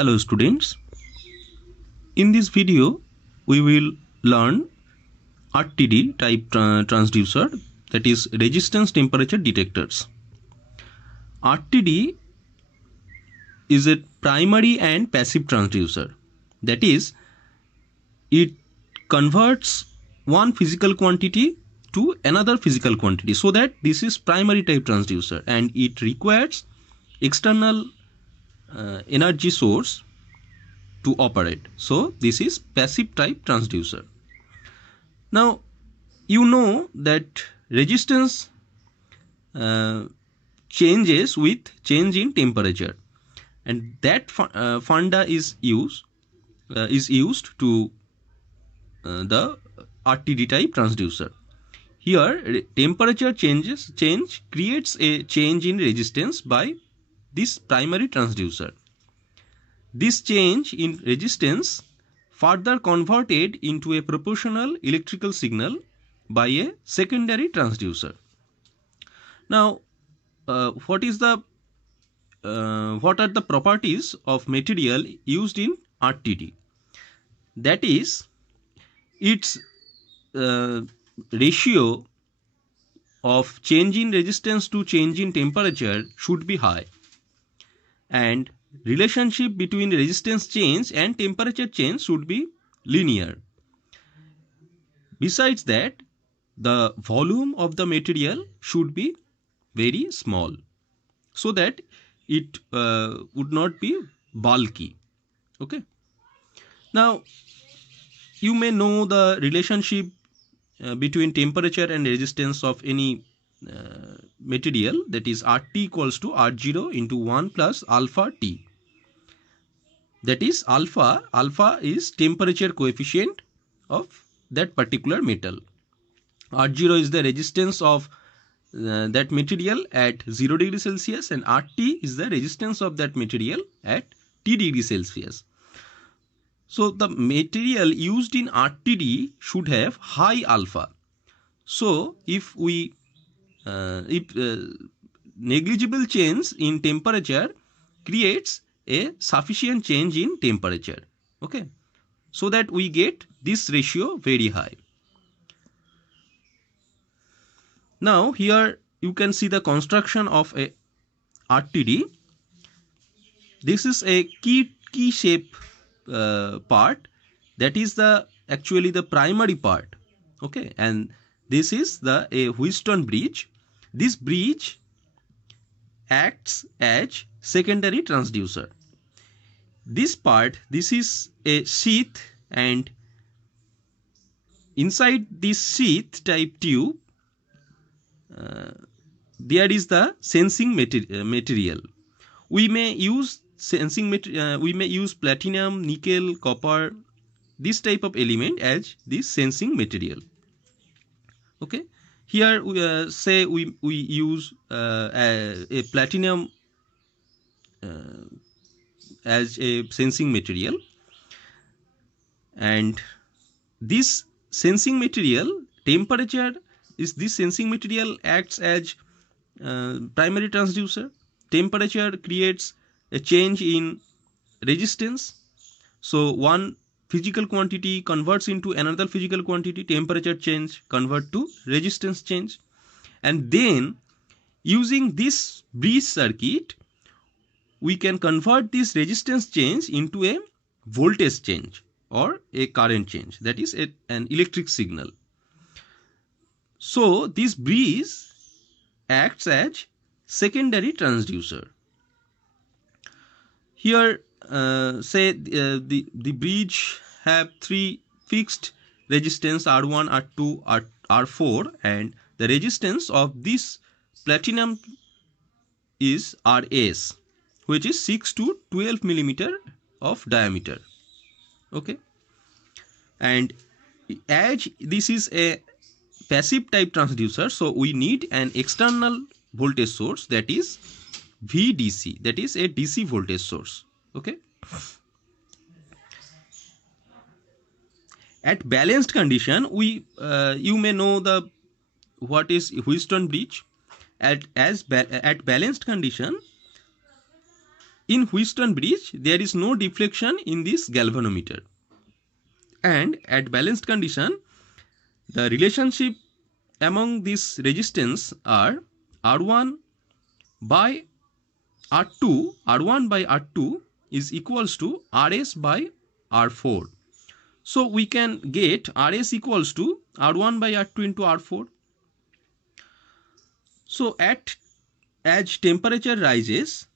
Hello students, in this video we will learn RTD type transducer, that is resistance temperature detectors. RTD is a primary and passive transducer, that is it converts one physical quantity to another physical quantity, so that this is primary type transducer and it requires external energy source to operate. So this is passive type transducer. Now you know that resistance changes with change in temperature, and that funda is used to the RTD type transducer. Here temperature change creates a change in resistance by this primary transducer. This change in resistance further converted into a proportional electrical signal by a secondary transducer. Now, what are the properties of material used in RTD? That is, its ratio of change in resistance to change in temperature should be high, and relationship between resistance change and temperature change should be linear. Besides that, the volume of the material should be very small, so that it would not be bulky. Okay. Now you may know the relationship between temperature and resistance of any material, that is RT equals to R0 into 1 plus alpha T. That is alpha is temperature coefficient of that particular metal. R0 is the resistance of that material at 0 degree Celsius, and RT is the resistance of that material at T degree Celsius. So the material used in RTD should have high alpha. So if negligible change in temperature creates a sufficient change in temperature, okay, so that we get this ratio very high. Now here you can see the construction of a RTD. This is a key shape part, that is actually the primary part, okay, and this is a Wheatstone bridge. This bridge acts as secondary transducer. This is a sheath, and inside this sheath type tube there is the sensing material. We may use we may use platinum, nickel, copper, this type of element as this sensing material. Okay, here we say we use a platinum as a sensing material, and this sensing material temperature is this sensing material acts as primary transducer. Temperature creates a change in resistance, so one physical quantity converts into another physical quantity, temperature change convert to resistance change, and then using this bridge circuit we can convert this resistance change into a voltage change or a current change, that is an electric signal. So this bridge acts as secondary transducer. Here say the bridge have three fixed resistance, R1, R2, R4, and the resistance of this platinum is Rs, which is 6 to 12 millimeter of diameter. Okay, and as this is a passive type transducer, so we need an external voltage source, that is VDC, that is a DC voltage source. Okay, at balanced condition we you may know what is Wheatstone bridge. At balanced condition, in Wheatstone bridge there is no deflection in this galvanometer, and at balanced condition the relationship among this resistance are R1 by R2, R1 by R2 is equals to RS by R4. So we can get RS equals to R1 by R2 into R4. So as temperature rises,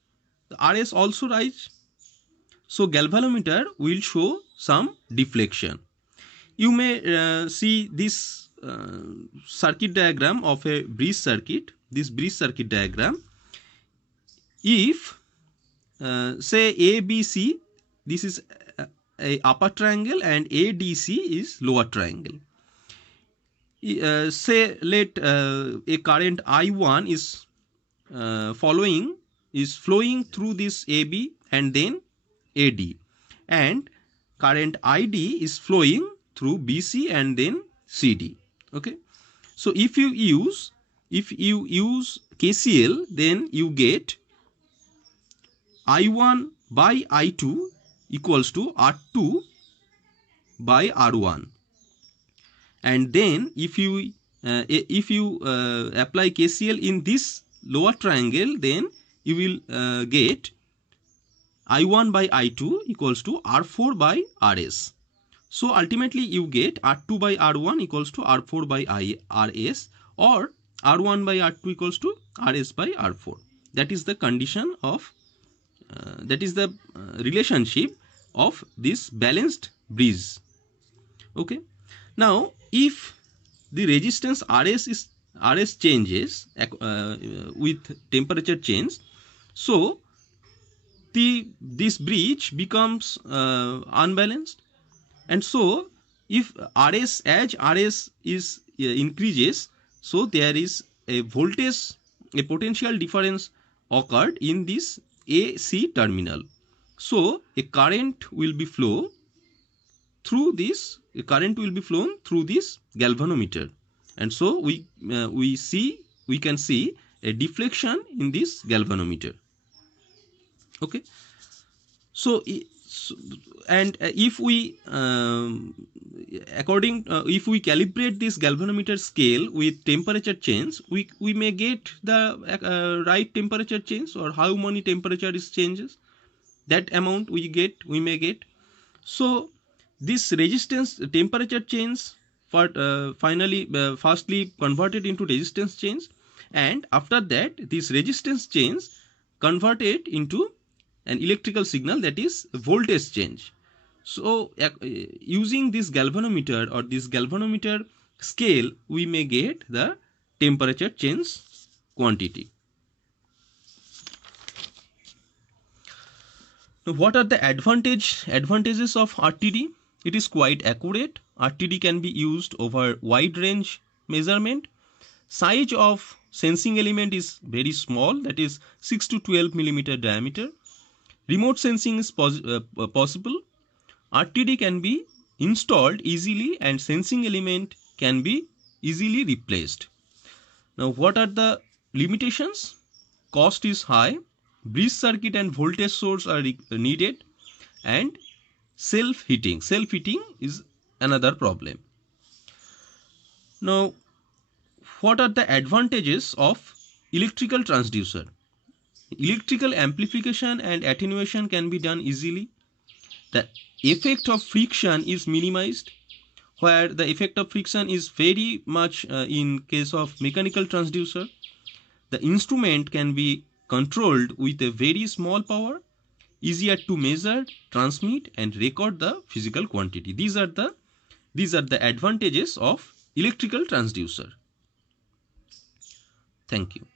the RS also rise. So galvanometer will show some deflection. You may see this circuit diagram of a bridge circuit. This bridge circuit diagram. If say ABC, this is a upper triangle and ADC is lower triangle. Say let a current I1 is flowing through this AB and then AD, and current ID is flowing through BC and then CD. Okay, so if you use KCL, then you get I1 by I2 equals to R2 by R1, and then if you apply KCL in this lower triangle, then you will get I1 by I2 equals to R4 by RS. So ultimately you get R2 by R1 equals to R4 by RS, or R1 by R2 equals to RS by R4. That is the condition of that is the relationship of this balanced bridge. Okay, now if the resistance RS changes with temperature change, so this bridge becomes unbalanced, and so if RS is increases, so there is a potential difference occurred in this AC terminal. So a current will be flown through this galvanometer, and so we can see a deflection in this galvanometer. Okay, so and if we if we calibrate this galvanometer scale with temperature change, we may get the right temperature change, or how many temperature is changes, that amount we may get. So this resistance temperature change for firstly converted into resistance change, and after that this resistance change converted into an electrical signal, that is voltage change. So using this galvanometer or this galvanometer scale, we may get the temperature change quantity. Now, what are the advantages of RTD? It is quite accurate. RTD can be used over wide range measurement. Size of sensing element is very small, that is 6 to 12 millimeter diameter. Remote sensing is possible. RTD can be installed easily, and sensing element can be easily replaced. Now, what are the limitations? Cost is high, bridge circuit and voltage source are needed, and self-heating is another problem. Now, what are the advantages of electrical transducer? Electrical amplification and attenuation can be done easily. The effect of friction is minimized, where the effect of friction is very much in case of mechanical transducer. The instrument can be controlled with a very small power, easier to measure, transmit and record the physical quantity. These are the advantages of electrical transducer. Thank you.